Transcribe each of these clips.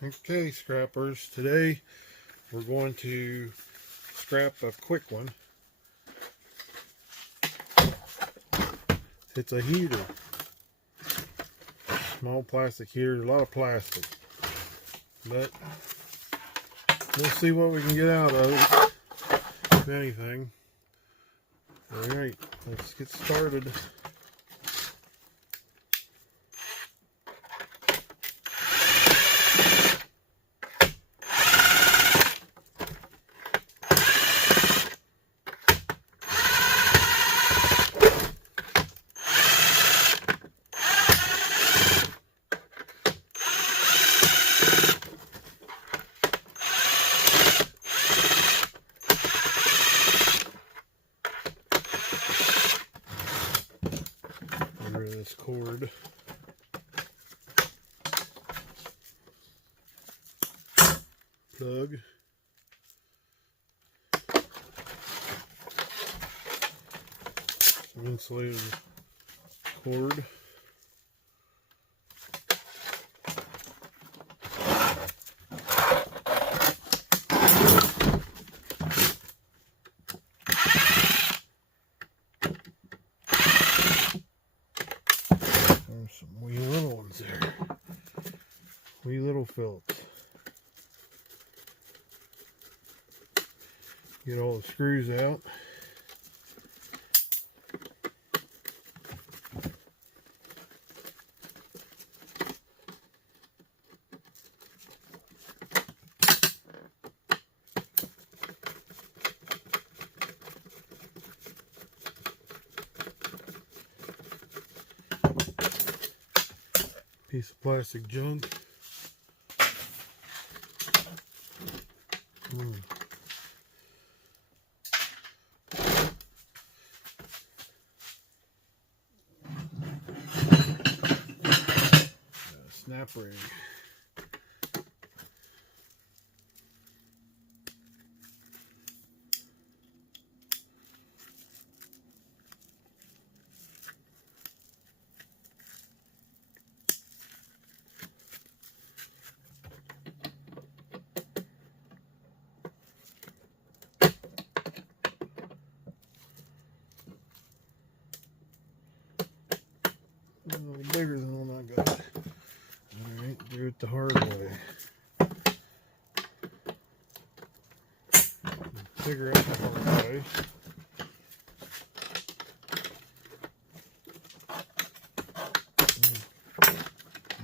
Okay, scrappers, today we're going to scrap a quick one. It's a heater, small plastic heater, a lot of plastic, but we'll see what we can get out of it, if anything. Alright, let's get started. Get rid of this cord. Plug. Some insulated cord. There's some wee little ones there. Wee little Phillips. Get all the screws out. Piece of plastic junk. Snap ring. A little bigger than the one I got. Alright, do it the hard way. Figure out the hard way.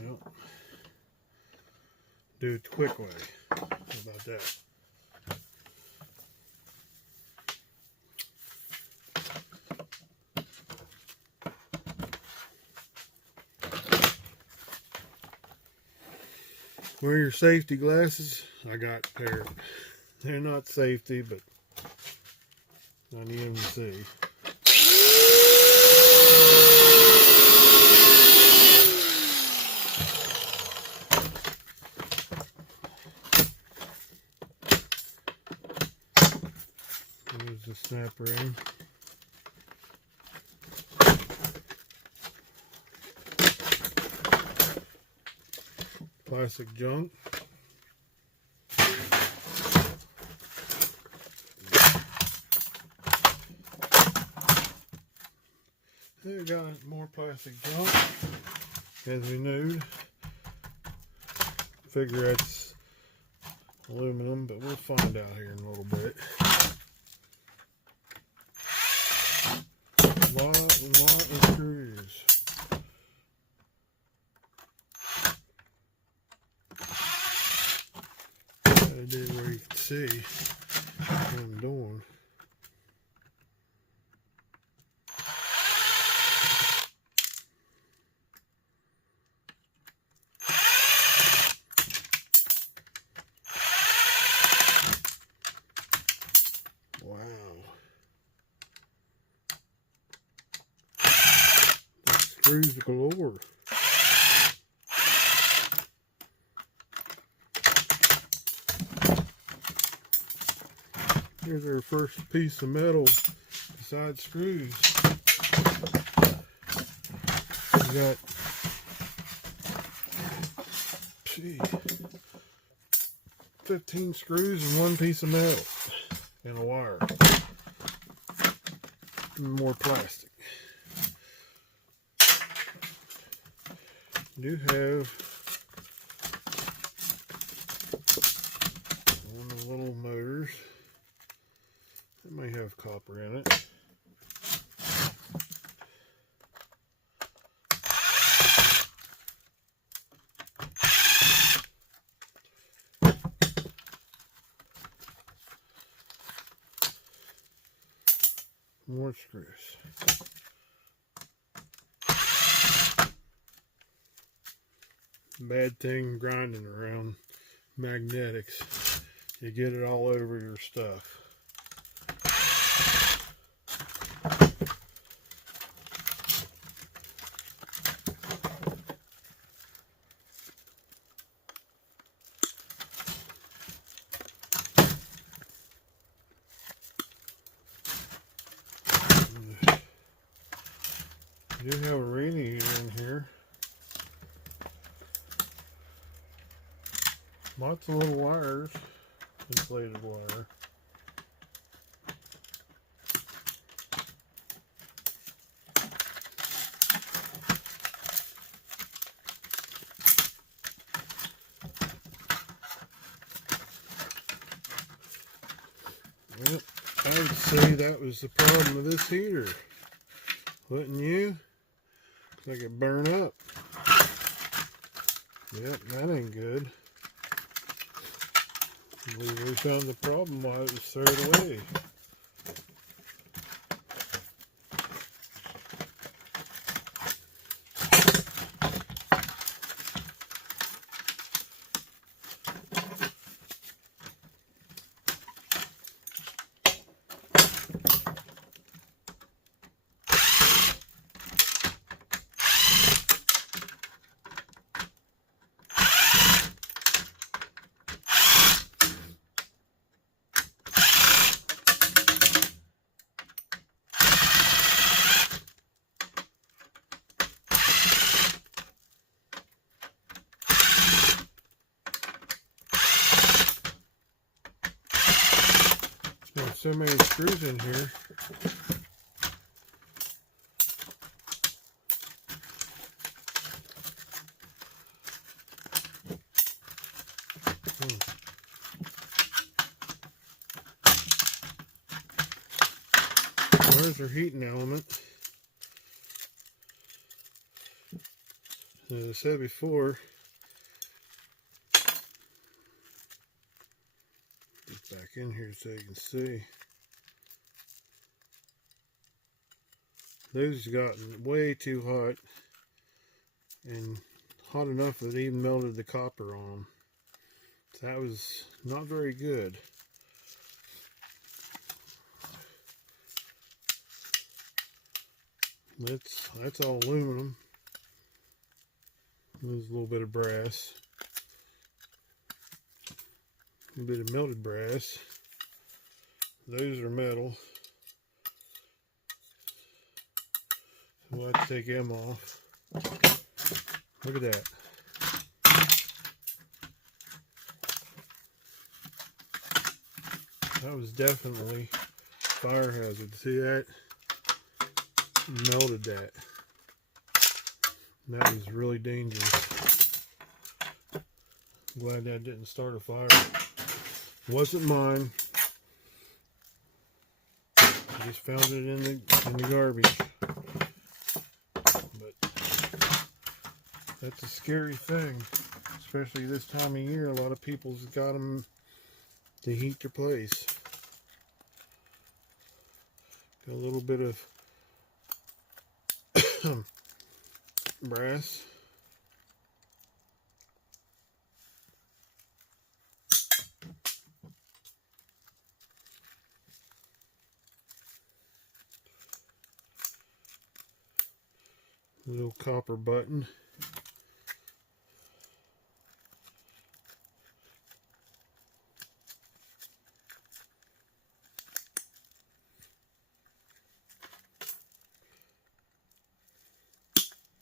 Yep. Do it the quick way. How about that? Wear your safety glasses. I got a pair. They're not safety, but I need them to see. There's the snap ring. Plastic junk. We got more plastic junk, as we knew. Figure it's aluminum, but we'll find out here in a little bit. A lot of screws. I did where you can see what I'm doing. Wow. That's screws galore. Here's our first piece of metal besides screws. We got see, 15 screws and one piece of metal and a wire. More plastic. Do have one of the little motors. It may have copper in it. More screws. Bad thing grinding around magnetics. You get it all over your stuff. You do have a radiator in here. Lots of little wires, insulated wire. Yep, I would say that was the problem with this heater. Wouldn't you? Looks like it burned up. Yep, that ain't good. I believe we found the problem while it was thrown away. There's so many screws in here. There's our heating element. As I said before, get back in here so you can see. Those gotten way too hot, and hot enough that it even melted the copper on them. So that was not very good. That's all aluminum. There's a little bit of brass. A bit of melted brass. Those are metal. So we'll have to take them off. Look at that. That was definitely fire hazard. See that? Melted that. That was really dangerous. Glad that didn't start a fire. It wasn't mine. I just found it in the garbage. But that's a scary thing, especially this time of year. A lot of people's got them to heat their place. Got a little bit of brass. Little copper button.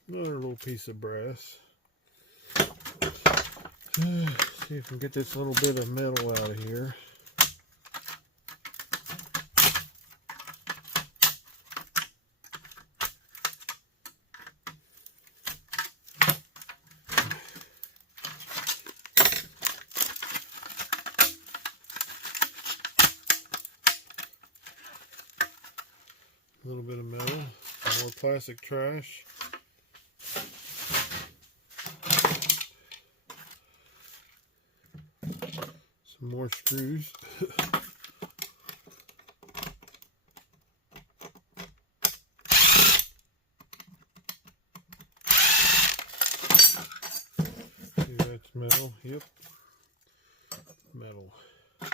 Another little piece of brass. See if we can get this little bit of metal out of here. A little bit of metal, more plastic trash. Some more screws. See, that's metal. Yep, metal. Pull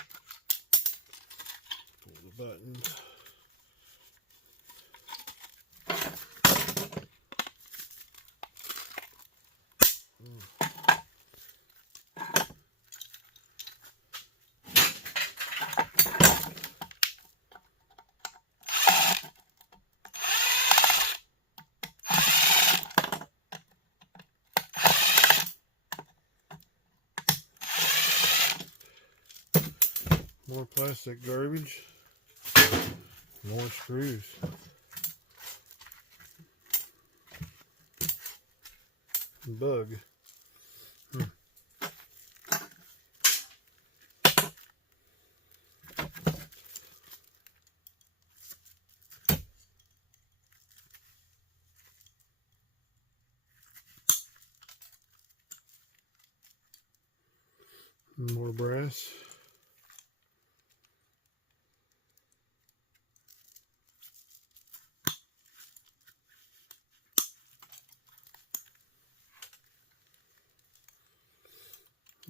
the buttons. More plastic garbage. More screws. Bug. More brass.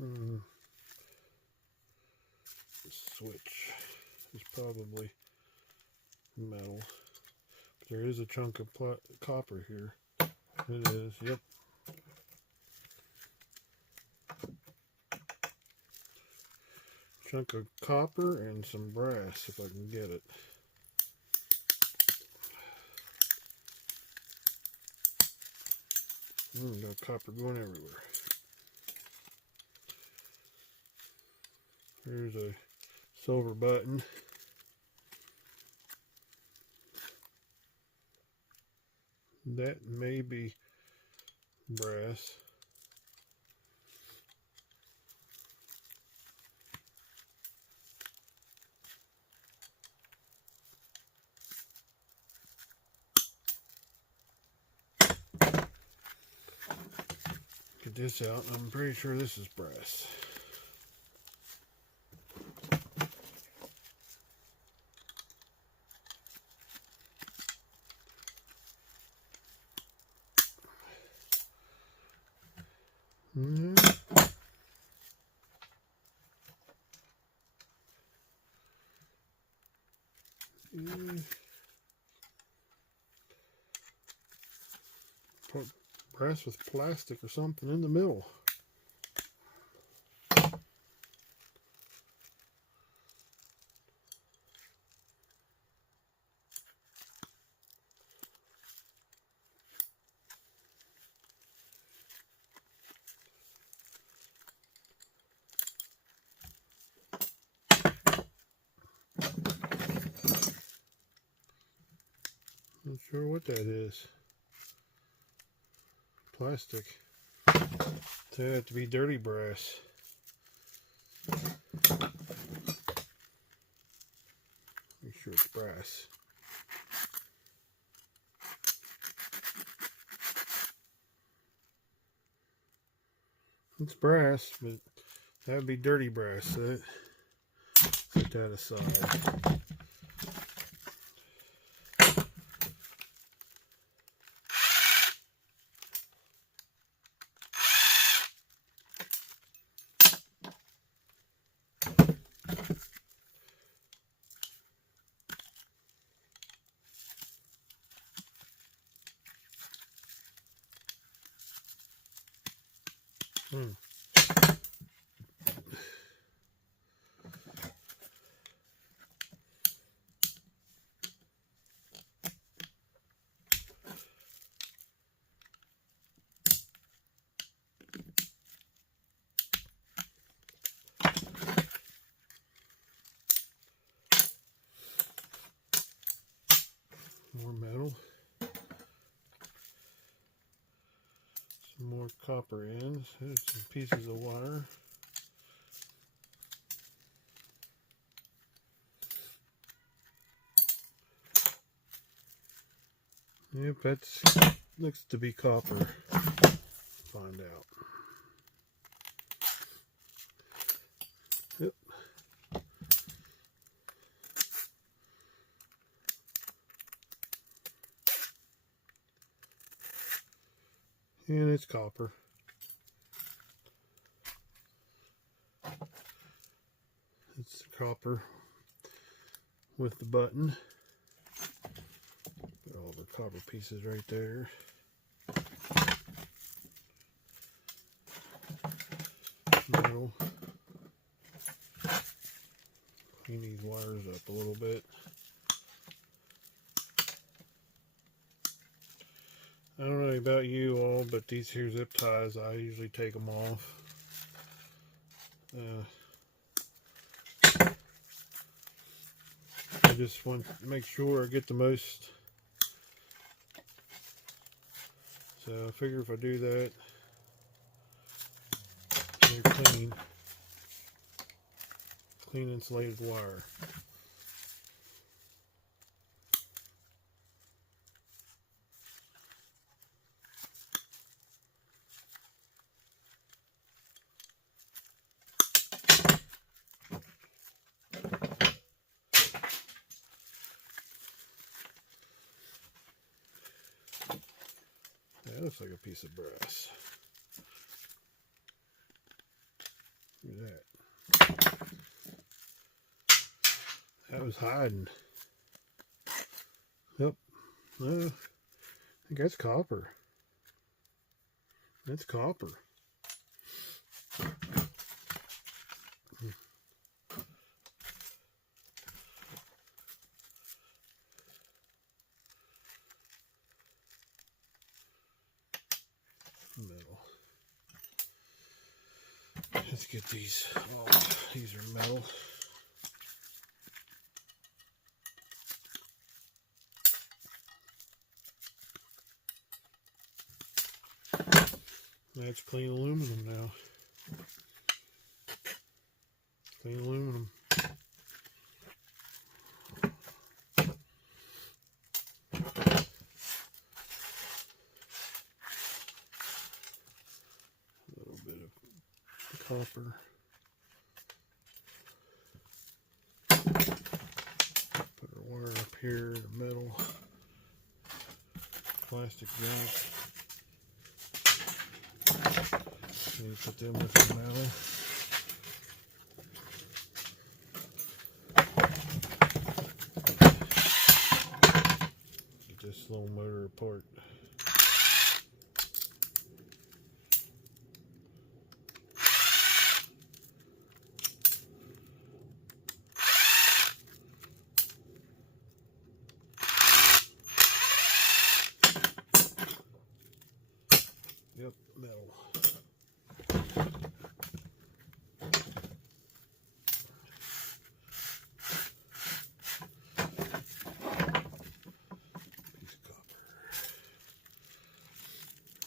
The switch is probably metal. But there is a chunk of copper here. It is, yep. Chunk of copper and some brass, if I can get it. Got copper going everywhere. Here's a silver button. That may be brass. Get this out. I'm pretty sure this is brass. Put brass with plastic or something in the middle. Not sure what that is. Plastic. So it had to be dirty brass. Make sure it's brass. It's brass, but that would be dirty brass. So set that aside. copper ends. There's some pieces of wire. Yep, that's looks to be copper. Find out. Yep. And it's copper. It's copper with the button. Put all the copper pieces right there. Metal. Clean these wires up a little bit. I don't know about you all, but these here zip ties, I usually take them off. I just want to make sure I get the most. So I figure if I do that, they're clean insulated wire. That looks like a piece of brass. Look at that. That was hiding. Yep. I think that's copper. That's copper. Metal. Let's get these. Oh, these are metal. That's clean aluminum now. Clean aluminum. A little bit of copper. Put our wire up here, the metal, plastic junk. You put them with the metal. Get this little motor apart. Yep, metal.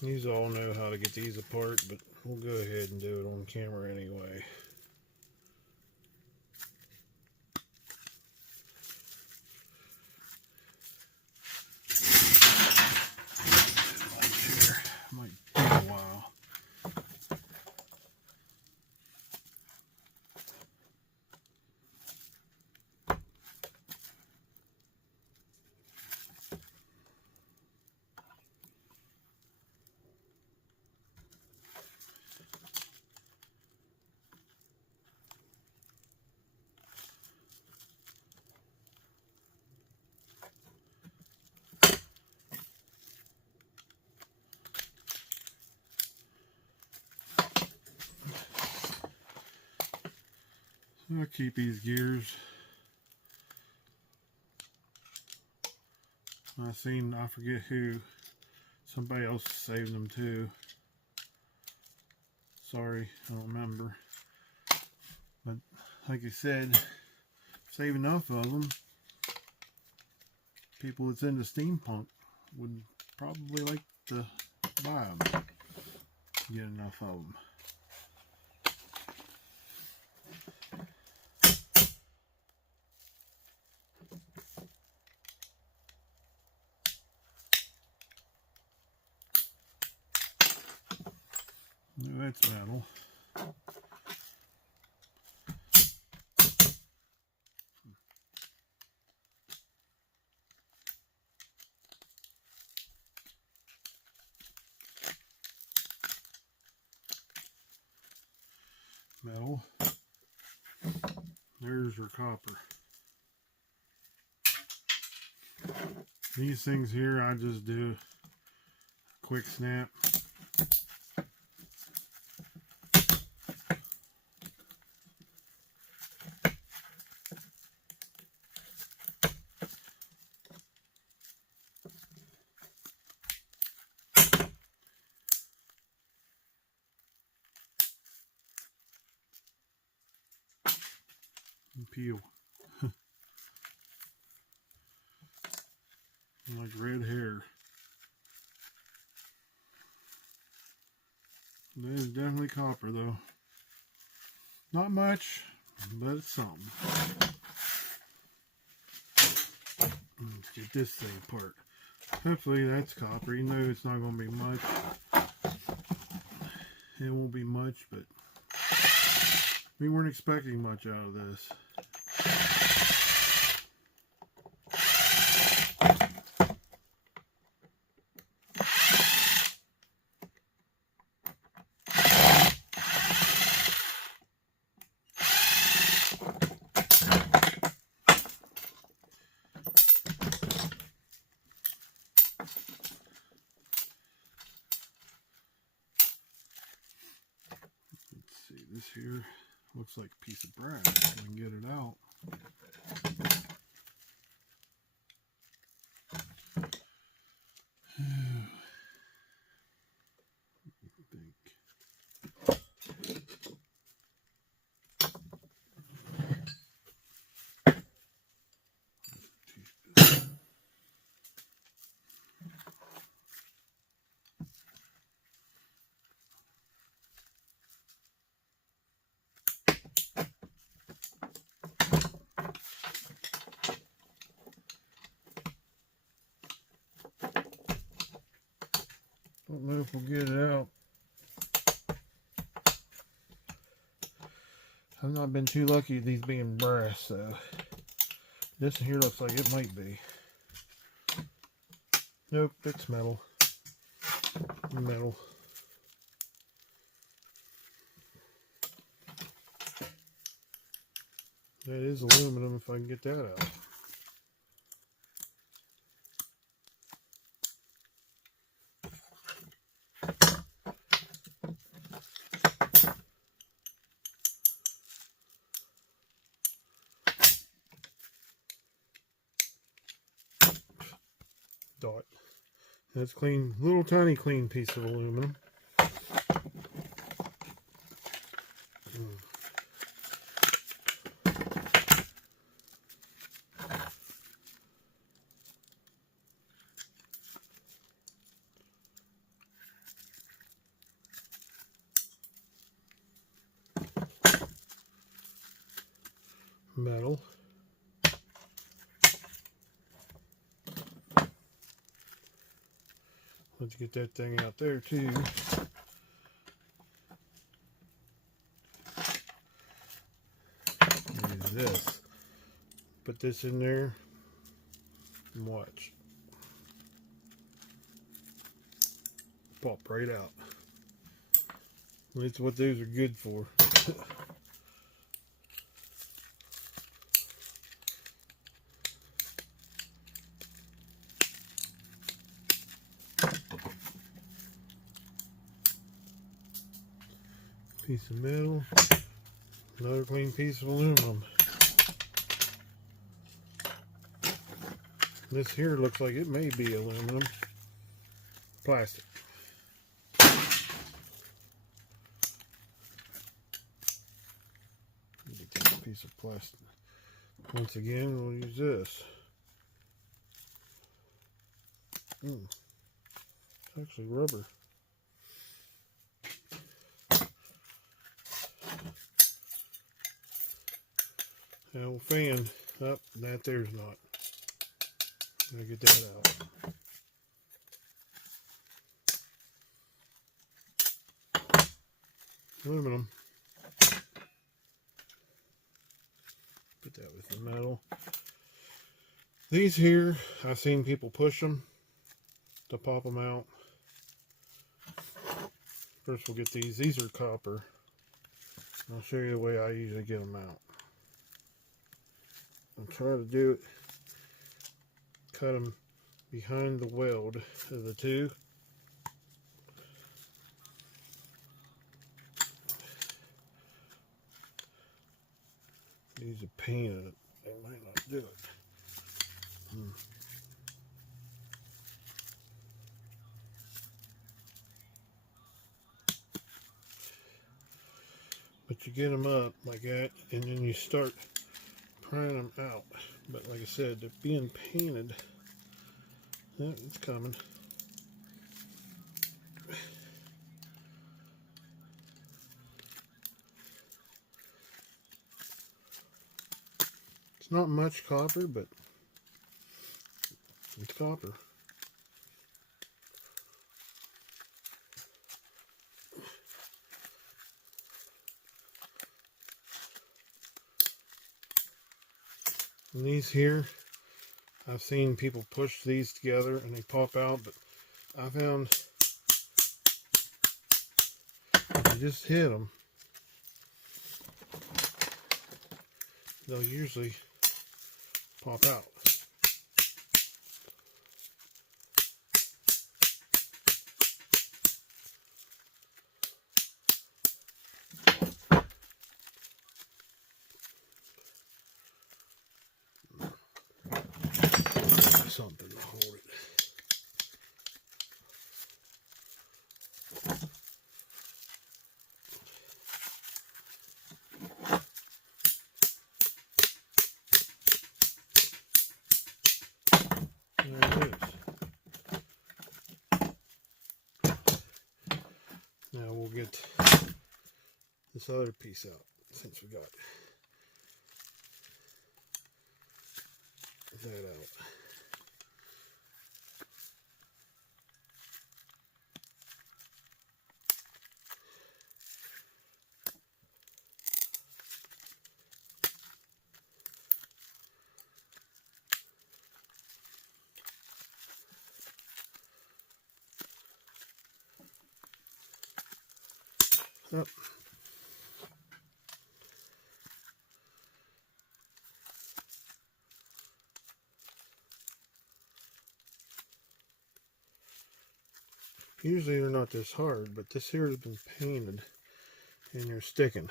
These all know how to get these apart, but we'll go ahead and do it on camera anyway. Might take a while. I'll keep these gears. I forget who, somebody else saved them too. Sorry, I don't remember. But like I said, save enough of them. People that's into steampunk would probably like to buy them. get enough of them. That's metal. Metal. There's your copper. These things here, I just do a quick snap. And peel. Like red hair. That is definitely copper though. Not much, but it's something. Let's get this thing apart. Hopefully that's copper, even though it's not going to be much. It won't be much, but we weren't expecting much out of this. This here looks like a piece of brass. I can get it out. Don't know if we'll get it out. I've not been too lucky at these being brass, so this here looks like it might be. Nope, it's metal. Metal. That is aluminum if I can get that out. Dot. That's clean, little tiny clean piece of aluminum. Metal. Let's get that thing out there too. Use this. Put this in there and watch. Pop right out. That's what those are good for. Piece of metal, another clean piece of aluminum. This here looks like it may be aluminum. Plastic. Get this piece of plastic. Once again, we'll use this. It's actually rubber. That old fan, up, that there's not. Gotta get that out. Aluminum. Put that with the metal. These here, I've seen people push them to pop them out. First we'll get these. These are copper. I'll show you the way I usually get them out. I'll try to do it, cut them behind the weld of the two. Use a paint, it might not do it. But you get them up like that, and then you start prying them out. But like I said, they're being painted. Yeah, it's coming. It's not much copper, but it's copper. And these here, I've seen people push these together and they pop out, but I found if you just hit them, they'll usually pop out. Something to hold it. There it is. Now we'll get this other piece out since we got that out. Up. Usually they're not this hard, but this here has been painted and they're sticking.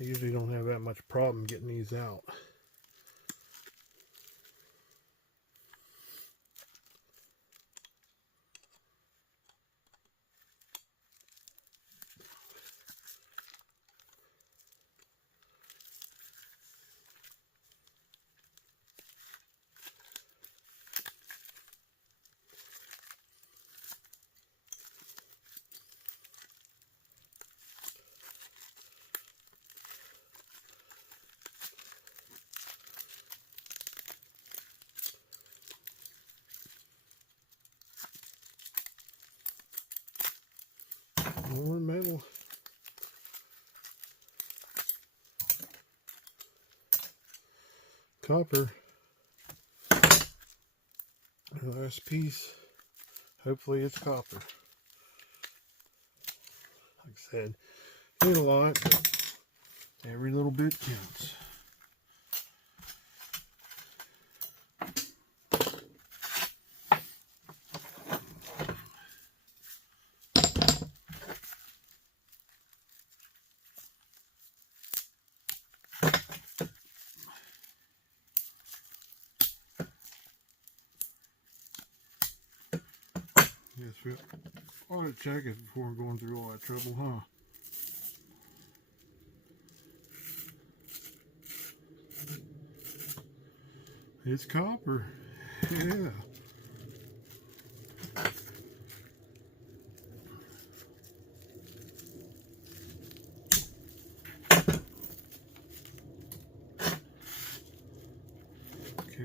I usually don't have that much problem getting these out. More metal. Copper. The last piece. Hopefully it's copper. Like I said, ain't a lot, but every little bit counts. Yes, we ought to check it before going through all that trouble, huh? It's copper. Yeah.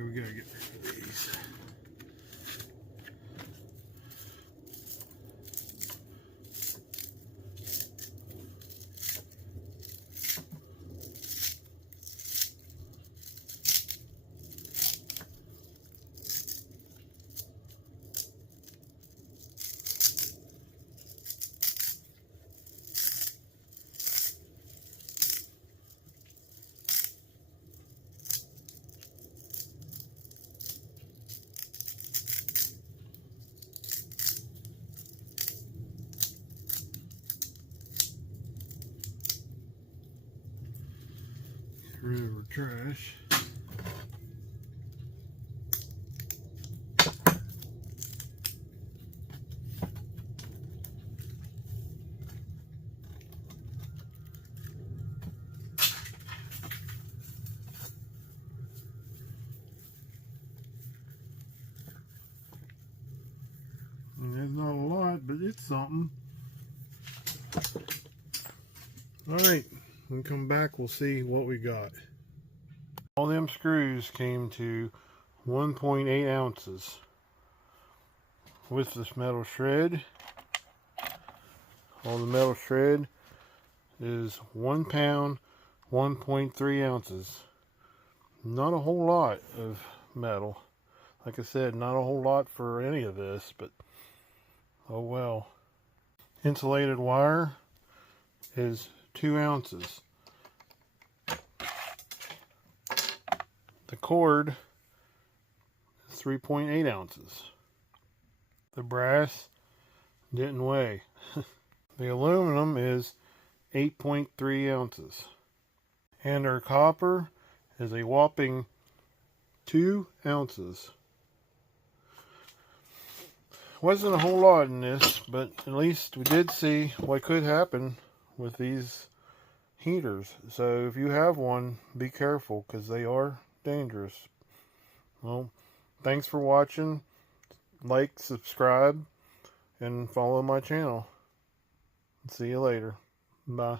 Here we gotta get rid of these. Get rid of our trash. And there's not a lot, but it's something. Alright, when we come back, we'll see what we got. All them screws came to 1.8 ounces. With this metal shred, all the metal shred is 1 pound, 1.3 ounces. Not a whole lot of metal. Like I said, not a whole lot for any of this, but oh well. Insulated wire is 2 ounces. The cord is 3.8 ounces. The brass didn't weigh. The aluminum is 8.3 ounces. And our copper is a whopping 2 ounces. Wasn't a whole lot in this, but at least we did see what could happen with these heaters. So if you have one, be careful, because they are dangerous. Well, thanks for watching. Like, subscribe, and follow my channel. See you later. Bye.